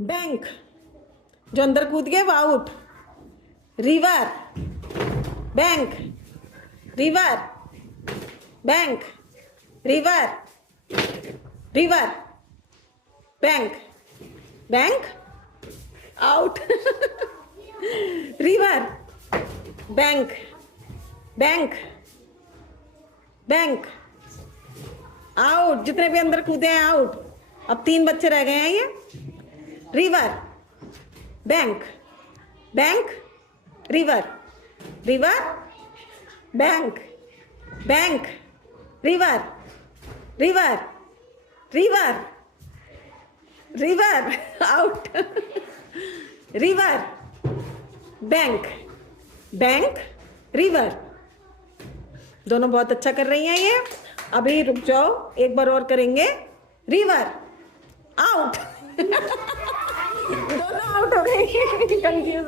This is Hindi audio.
बैंक, जो अंदर कूद गए वो out. River, bank, river, bank, river, river, bank, bank, out. River, bank, bank, bank, out. जितने भी अंदर कूदे हैं आउट। अब 3 बच्चे रह गए हैं ये। River, bank, bank, river, river, bank, bank, river, river, river, river, out. River, bank, bank, river. दोनों बहुत अच्छा कर रही हैं ये। अभी रुक जाओ, एक बार और करेंगे। River, out. दोनों आउट हो गई। कंफ्यूज